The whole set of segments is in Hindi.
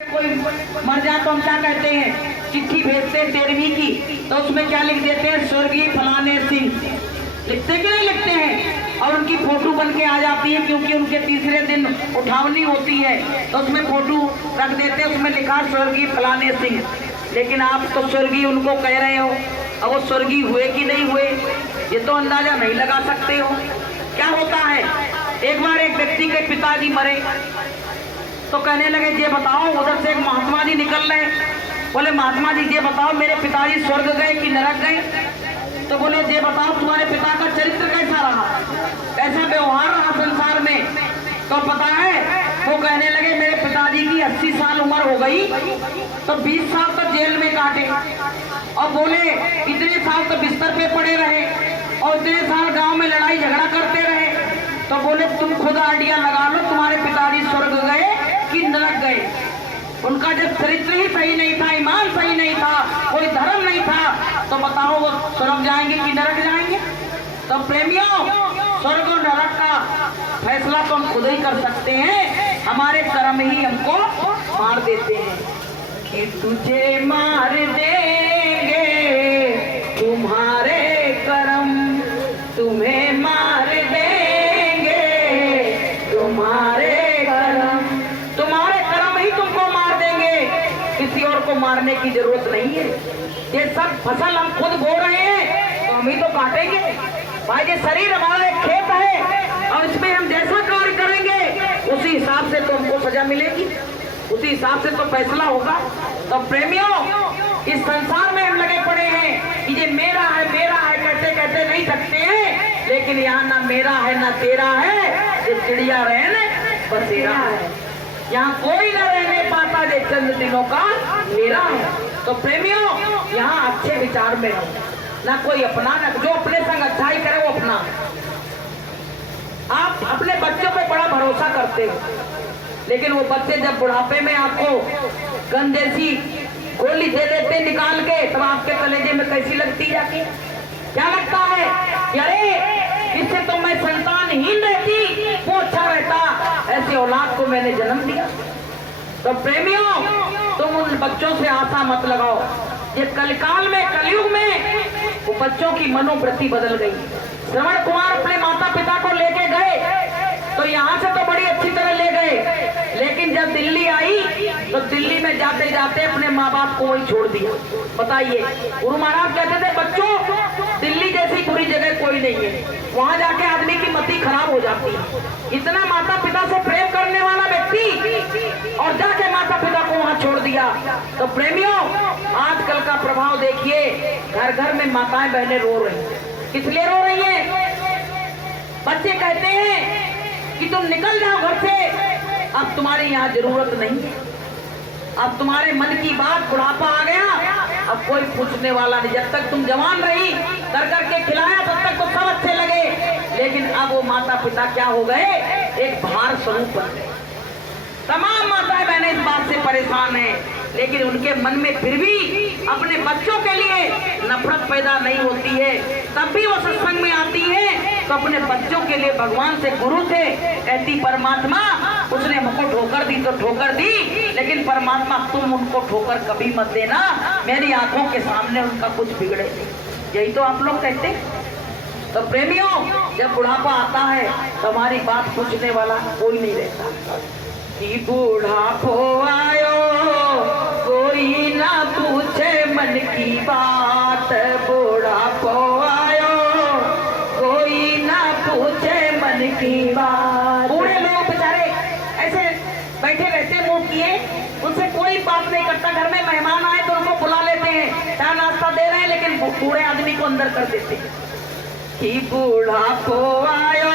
कोई मर जाए तो हम क्या कहते हैं, चिट्ठी भेजते हैं 13वीं की, तो उसमें क्या लिख देते हैं, स्वर्गीय फलाने सिंह लिखते कि नहीं लिखते हैं। और उनकी फोटो बन के आ जाती है, क्योंकि उनके तीसरे दिन उठावनी होती है तो उसमें फोटो रख देते हैं, उसमें लिखा स्वर्गीय फलाने सिंह। लेकिन आप तो स्वर्गीय उनको कह रहे हो, अब वो स्वर्गीय हुए कि नहीं हुए ये तो अंदाजा नहीं लगा सकते हो। क्या होता है, एक बार एक व्यक्ति के पिताजी मरे तो कहने लगे ये बताओ, उधर से एक महात्मा जी निकल रहे, बोले महात्मा जी ये बताओ मेरे पिताजी स्वर्ग गए कि नरक गए। तो बोले ये बताओ तुम्हारे पिता का चरित्र कैसा रहा, कैसा व्यवहार रहा संसार में। तो पता है वो कहने लगे मेरे पिताजी की 80 साल उम्र हो गई तो 20 साल तक जेल में काटे, और बोले इतने साल तो बिस्तर पे पड़े रहे और इतने साल गांव में लड़ाई झगड़ा करते रहे। तो बोले तुम खुद आइडिया लगा लो तुम्हारे पिताजी स्वर्ग गए कि नरक गए। उनका जब चरित्र ही सही नहीं था, ईमान सही नहीं था, कोई धर्म नहीं था, तो बताओ वो स्वर्ग जाएंगे कि नरक जाएंगे। तो प्रेमियों, स्वर्ग और नरक का फैसला तो हम खुद ही कर सकते हैं, हमारे कर्म ही हमको मार देते हैं। कि तुझे मार देंगे तुम्हारे कर्म, तुम्हें मार देंगे तुम्हारे कर्म, तुम्हारे कर्म ही तुमको मार देंगे, किसी और को मारने की जरूरत नहीं है। ये सब फसल हम खुद बो रहे हैं तो हम ही तो काटेंगे। भाई ये शरीर हमारा एक खेत है और इसमें हम जैसा कार्य करेंगे उसी हिसाब से तो हमको सजा मिलेगी, उसी हिसाब से तो फैसला होगा। तो प्रेमियों, इस संसार में हम लगे पड़े हैं कि ये मेरा है कहते कहते नहीं सकते हैं, लेकिन यहाँ ना मेरा है ना तेरा है, ये चिड़िया रहने बसेरा है, यहाँ कोई ना रहने पाता ये चंद दिनों का मेरा है। तो प्रेमियों, यहाँ अच्छे विचार में रहो, ना कोई अपना, ना जो अपने संग अच्छाई करे वो अपना। आप अपने बच्चों पे बड़ा भरोसा करते हो, लेकिन वो बच्चे जब बुढ़ापे में आपको गन जैसी गोली दे देते निकाल के, तब आपके कलेजे में कैसी लगती जाती, क्या लगता है कि अरे इससे तो मैं संतानहीन रहती वो अच्छा रहता, ऐसे औलाद को मैंने जन्म दिया। तो प्रेमियों, तुम उन बच्चों से आशा मत लगाओ। ये कलकाल में, कलयुग में वो बच्चों की मनोवृत्ति बदल गई। श्रवण कुमार अपने माता पिता को लेके गए तो यहाँ से तो बड़ी अच्छी तरह ले गए, लेकिन जब दिल्ली आई तो दिल्ली में जाते जाते अपने माँ बाप को वही छोड़ दिया। बताइए, गुरु महाराज कहते थे बच्चों दिल्ली जैसी बुरी जगह कोई नहीं है, वहां जाके आदमी की मति खराब हो जाती है। इतना माता पिता से प्रेम करने वाला व्यक्ति और जाके माता पिता को वहां छोड़ दिया। तो प्रेमियों, आजकल का प्रभाव देखिए, घर घर में माताएं बहनें रो रही हैं। किस लिए रो रही है? बच्चे कहते हैं कि तुम निकल जाओ घर से, अब तुम्हारी यहाँ जरूरत नहीं है, अब तुम्हारे मन की बात, बुढ़ापा आ गया, अब कोई पूछने वाला नहीं। जब तक तुम जवान रही कर करके खिलाया तब तक तो सब अच्छे लगे, लेकिन अब वो माता पिता क्या हो गए, एक भार स्वरूप बन गए। तमाम माताएं बहनें इस बात से परेशान हैं, लेकिन उनके मन में फिर भी अपने बच्चों के लिए नफरत पैदा नहीं होती है। तब भी वो सत्संग में आती है तो अपने बच्चों के लिए भगवान से, गुरु से कहती, परमात्मा उसने हमको ठोकर दी तो ठोकर दी, लेकिन परमात्मा तुम उनको ठोकर कभी मत देना, मेरी आंखों के सामने उनका कुछ बिगड़े। यही तो आप लोग कहते। तो प्रेमियों, जब बुढ़ापा आता है तो हमारी बात पूछने वाला कोई नहीं रहता। कि बुढ़ापो आयो कोई ना पूछे मन की बात, बुढ़ापो आयो कोई ना पूछे मन की बात। बूढ़े लोग बेचारे ऐसे बैठे रहते मुंह किए, उनसे कोई बात नहीं करता। घर में मेहमान आए तो उनको बुला लेते हैं, चाय नाश्ता दे रहे हैं, लेकिन बूढ़े आदमी को अंदर कर देते हैं। कि बुढ़ापो आयो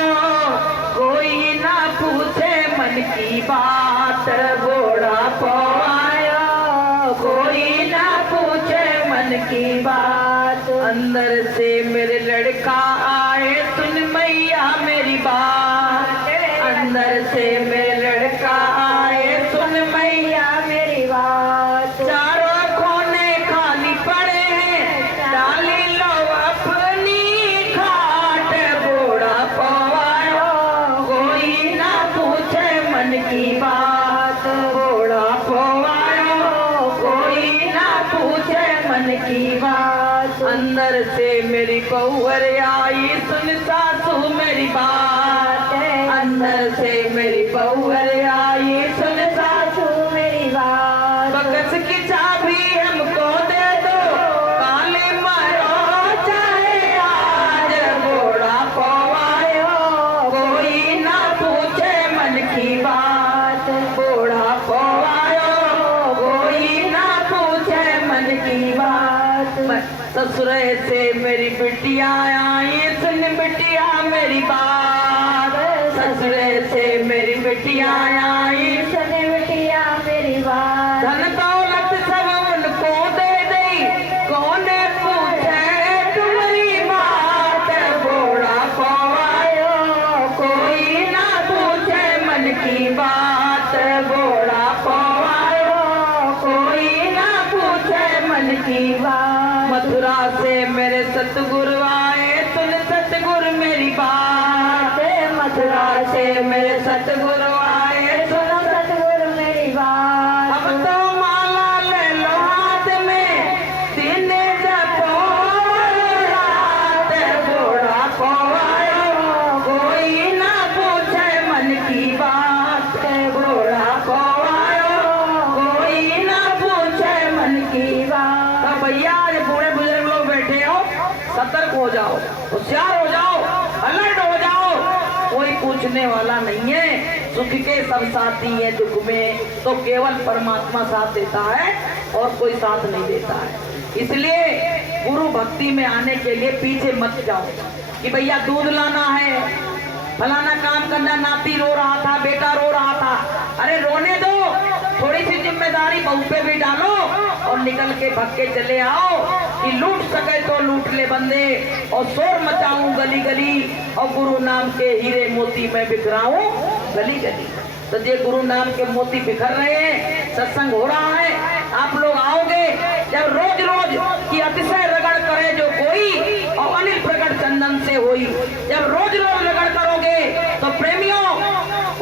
कोई ना पूछे मन की बात, बुढ़ापो आयो कोई ना पूछे मन की बात। अंदर से मेरे लड़का आए सुन मैया मेरी बात, अंदर से मेरे लड़का आए सुन मैया मेरी बात। चारों कोने खाली पड़े हैं, डाली लो अपनी खाट, बुढ़ापो आयो कोई ना पूछे मन की बात, बुढ़ापो अंदर से मेरी बहुवर आई, सुन सासू मेरी बात। अंदर से मेरी बहुवर आई, सुन सासू मेरी बात। बकस की चाबी हमको दे दो, काले मारो चाहे आज। घोड़ा पवायो कोई ना पूछे मन की बात। घोड़ा पवायो कोई ना पूछे मन की बात। ससुरे से मेरी बिटिया आई, सुन बिटिया मेरी बात। ससुरे से मेरी बिटिया आई, सुन बिटिया मेरी बात। धन दौलत सब उनको दे दई, कौन पूछे तुम्हारी बात। घोड़ा पवायो कोई ना पूछे मन की बात। घोड़ा पवायो कोई ना पूछे मन की बात। मथुरा से मेरे सतगुरु आए, सुन सतगुरु मेरी बात। मथुरा से मेरे सतगुरु आए, सुन सतगुरु मेरी बात। अब तो माला ले लो हाथ में, दिन जपो रात। घोड़ा पवायो कोई ना पूछे मन की बात। घोड़ा पवायो कोई ना पूछे मन की बात। तो भैया बूढ़े बुजुर्ग लोग बैठे हो, सतर्क हो जाओ, होशियार हो जाओ, अलर्ट हो जाओ। कोई पूछने वाला नहीं है। सुख के सब साथी है, दुख में तो केवल परमात्मा साथ देता है और कोई साथ नहीं देता है। इसलिए गुरु भक्ति में आने के लिए पीछे मत जाओ कि भैया दूध लाना है, फलाना काम करना, नाती रो रहा था, बेटा रो रहा था। अरे रोने दो, थोड़ी सी जिम्मेदारी बहू पे भी डालो और निकल के भग के चले आओ कि लूट सके तो लूट ले बंदे, और शोर मचाऊं गली गली, और गुरु नाम के हीरे मोती मैं बिखराऊं गली गली। तो ये गुरु नाम के मोती बिखर रहे हैं, सत्संग हो रहा है, आप लोग आओगे। जब रोज रोज की अतिशय रगड़ करे जो कोई, और अनिल प्रकट चंदन से होई। जब रोज रोज रगड़ करोगे तो प्रेमियों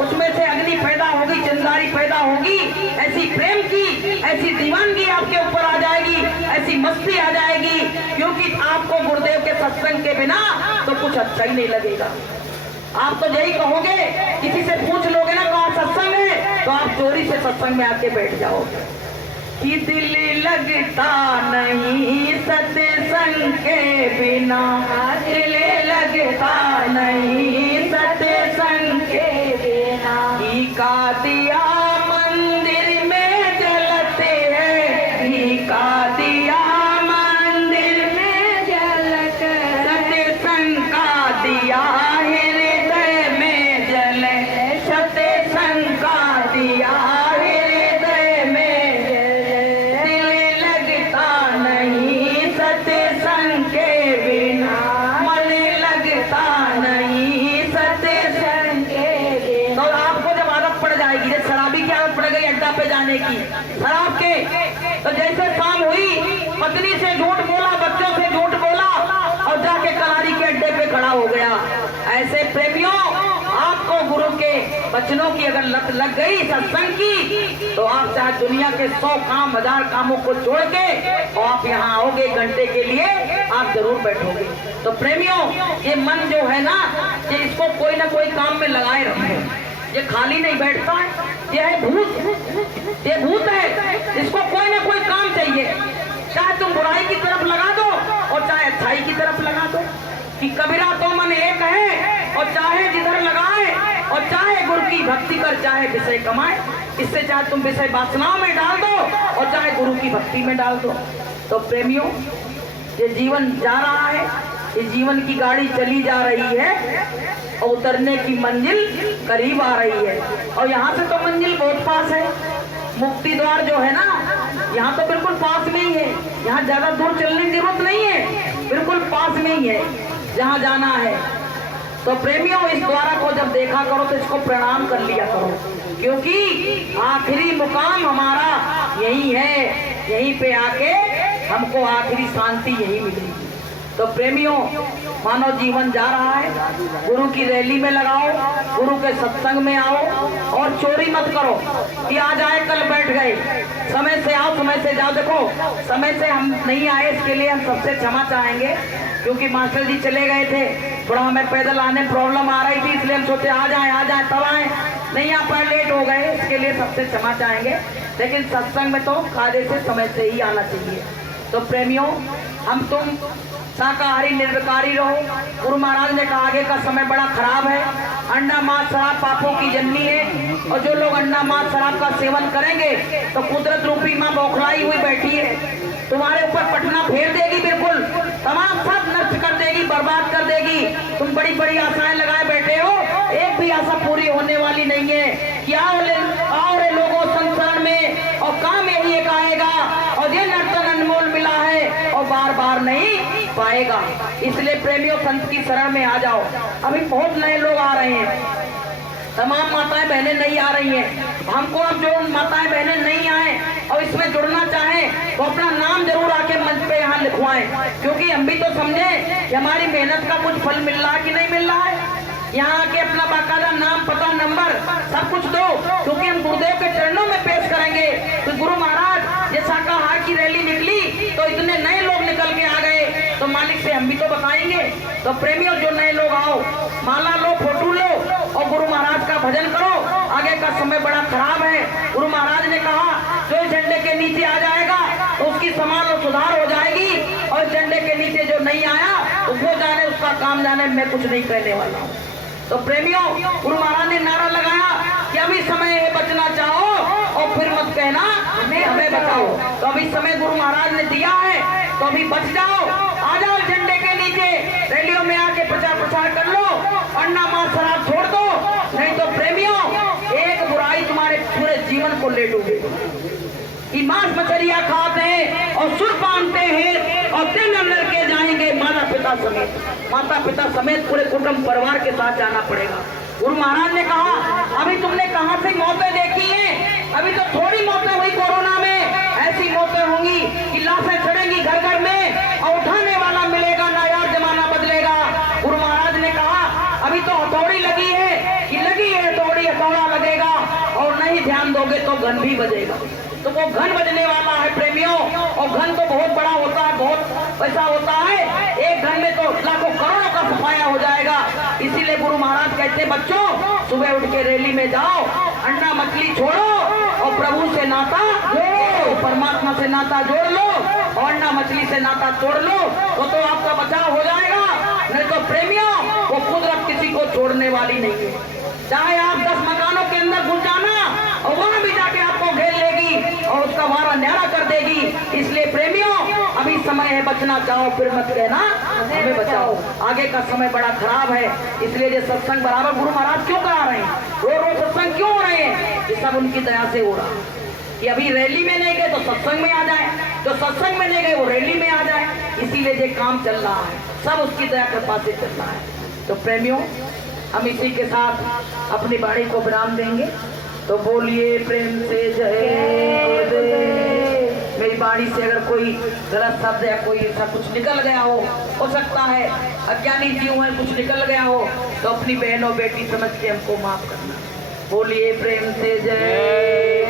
उसमें से अग्नि पैदा होगी, चिंगारी पैदा होगी, ऐसी प्रेम की, ऐसी दीवानगी आपके ऊपर आ जाएगी, ऐसी मस्ती आ जाएगी, क्योंकि आपको गुरुदेव के सत्संग के बिना तो कुछ अच्छा ही नहीं लगेगा। आप तो यही कहोगे, किसी से पूछ लोगे ना कहाँ सत्संग है, तो आप चोरी से सत्संग में आके बैठ जाओगे कि दिल लगता नहीं सत्संग के बिना। दिल लगता नहीं सत्संग के बिना। घी का दिया मंदिर में जलते हैं, घी का दिया मंदिर में जलते, सत्संग का दिया हृदय में जले। सत्संग का दिया हृदय में जले। दिल लगता नहीं सत्संग के बिना, मन लगता नहीं सत्संग के बिना। तो आपको जब आदत पड़ जाएगी, जब शराबी की आदत पड़ गई अड्डा पे जाने की, शराब के, तो जैसे शाम हुई, पत्नी से झूठ बोला, बच्चों से झूठ बोला, और जाके कलारी के अड्डे पे खड़ा हो गया। ऐसे प्रेमियों, आपको गुरु के वचनों की अगर लत लग गई सत्संग की, तो आप चाहे दुनिया के 100 काम, 1000 कामों को छोड़ के और आप यहाँ आओगे, घंटे के लिए आप जरूर बैठोगे। तो प्रेमियों, ये मन जो है ना, ये इसको कोई ना कोई काम में लगाए रखो। ये खाली नहीं बैठता है, ये है भूत, ये भूत है, इसको कोई ना कोई काम चाहिए। चाहे तुम बुराई की तरफ लगा दो और चाहे अच्छाई की तरफ लगा दो, कि कबीरा तो मन एक है, और चाहे जिधर लगाए, और चाहे गुरु की भक्ति कर, चाहे विषय कमाए। इससे चाहे तुम विषय वासनाओं में डाल दो और चाहे गुरु की भक्ति में डाल दो। तो प्रेमियों, ये जीवन जा रहा है, ये जीवन की गाड़ी चली जा रही है और उतरने की मंजिल करीब आ रही है। और यहाँ से तो मंजिल बहुत पास है। मुक्ति द्वार जो है ना, यहाँ तो बिल्कुल पास में ही है, यहाँ ज्यादा दूर चलने की जरूरत नहीं है, बिल्कुल पास में ही है जहाँ जाना है। तो प्रेमियों, इस द्वारा को जब देखा करो तो इसको प्रणाम कर लिया करो, क्योंकि आखिरी मुकाम हमारा यही है, यहीं पे आके हमको आखिरी शांति यही मिलेगी। तो प्रेमियों, मानव जीवन जा रहा है, गुरु की रैली में लगाओ, गुरु के सत्संग में आओ और चोरी मत करो कि आज आए कल बैठ गए। समय से आओ, समय से जाओ। देखो, समय से हम नहीं आए, इसके लिए हम सबसे क्षमा चाहेंगे, क्योंकि मास्टर जी चले गए थे, थोड़ा हमें पैदल आने प्रॉब्लम आ रही थी, इसलिए हम सोचे आ जाए तब आए, नहीं आ पाए, लेट हो गए, इसके लिए सबसे क्षमा चाहेंगे। लेकिन सत्संग में तो कायदे से समय से ही आना चाहिए। तो प्रेमियों, हम तुम शाकाहारी निर्विकारी रहो। गुरु महाराज ने कहा आगे का समय बड़ा खराब है, अंडा मांस शराब पापों की जननी है, और जो लोग अंडा मांस शराब का सेवन करेंगे तो कुदरत रूपी माँ बौखलाई हुई बैठी है, तुम्हारे ऊपर पटना फेर देगी, बिल्कुल तमाम सब नष्ट कर देगी, बर्बाद कर देगी। तुम बड़ी बड़ी आशाएं लगाए बैठे हो, एक भी आशा पूरी होने वाली नहीं है। क्या आओ रे लोगों संसार में, और काम यही एक आएगा, और ये नर्तन अनमोल मिला है और बार बार नहीं पाएगा। इसलिए प्रेमियों, संत की शरण में आ जाओ। अभी बहुत नए लोग आ रहे हैं, तमाम माताएं बहनें नहीं आ रही हैं। हमको अब जो माताएं बहनें नहीं आए और इसमें जुड़ना चाहें तो अपना नाम जरूर आके मंच पे यहाँ लिखवाएं, क्योंकि हम भी तो समझे कि हमारी मेहनत का कुछ फल मिल रहा है कि नहीं मिल रहा है। यहाँ आके अपना बाकायदा नाम, पता, नंबर सब कुछ दो, क्योंकि हम गुरुदेव के चरणों में पेश करेंगे। तो गुरु महाराज, ये शाकाहार की रैली निकली तो इतने नए लोग निकल के आ गए, तो मालिक से हम भी तो बताएंगे। तो प्रेमियों, जो नए लोग आओ, माला लो, फोटो लो और गुरु महाराज का भजन करो। आगे का समय बड़ा खराब है। गुरु महाराज ने कहा जो झंडे के नीचे आ जाएगा तो उसकी समाज और सुधार हो जाएगी, और झंडे के नीचे जो नहीं आया तो वो जाने, उसका काम जाने, मैं कुछ नहीं कहने वाला हूँ। तो प्रेमियों, गुरु महाराज ने नारा लगाया कि अभी समय है, बचना चाहो और फिर मत कहना हमें बचाओ। तो अभी समय गुरु महाराज ने दिया है, तो अभी बच जाओ, आ जाओ झंडे के नीचे, रैलियों में आके प्रचार कर लो, अन्ना मांस शराब छोड़ दो, नहीं तो प्रेमियों एक बुराई तुम्हारे पूरे जीवन को ले डूबेगी। मांस मछलियां खाते हैं और सुर बांधते हैं और दिन अंदर के जाएंगे माता पिता समेत पूरे कुटुंब परिवार के साथ जाना पड़ेगा। गुरु महाराज ने कहा अभी तुमने कहां से मौतें देखी हैं? अभी तो थोड़ी मौतें हुई कोरोना में, ऐसी मौतें होंगी कि लाशें चढ़ेंगी घर घर में और उठाने वाला मिलेगा ना, यार जमाना बदलेगा। गुरु महाराज ने कहा अभी तो हथौड़ी लगी है कि लगी है हथौड़ी, हथौड़ा लगेगा, और नहीं ध्यान दोगे तो घन भी बजेगा। तो वो घन बजने वाला है प्रेमियों, और घन तो बहुत बड़ा होता है, बहुत पैसा होता है, एक घन में तो लाखों करोड़ों का सफाया हो जाएगा। इसीलिए गुरु महाराज कहते बच्चों, सुबह उठ के रैली में जाओ, अंडा मछली छोड़ो और प्रभु से नाता जोड़ो, परमात्मा से नाता जोड़ लो और अंडा मछली से नाता तोड़ लो, तो आपका बचाव हो जाएगा। नहीं तो प्रेमियों, वो कुदरत किसी को छोड़ने वाली नहीं है। चाहे आप 10 मकानों के अंदर घुस जाना और वहां भी जाके आपको घेर लेगी और उसका वारा न्यारा कर देगी। इसलिए प्रेमियों, अभी समय है, बचना चाहो फिर मत कहना हमें बचाओ। आगे का समय बड़ा खराब है, इसलिए ये सत्संग बराबर गुरु महाराज क्यों करा रहे हैं, रोज सत्संग क्यों हो रहे हैं? ये सब उनकी दया से हो रहा है कि अभी रैली में नहीं गए तो सत्संग में आ जाए, जो सत्संग में नहीं गए वो रैली में आ जाए। इसीलिए ये काम चल रहा है, सब उसकी दया कृपा से चल रहा है। तो प्रेमियों, हम इसी के साथ अपनी वाणी को विराम देंगे। तो बोलिए प्रेम से जय गुरुदेव। मेरी वाणी से अगर कोई गलत शब्द या कोई ऐसा कुछ निकल गया हो सकता है अज्ञानी जीव है, कुछ निकल गया हो, तो अपनी बहन और बेटी समझ के हमको माफ करना। बोलिए प्रेम से जय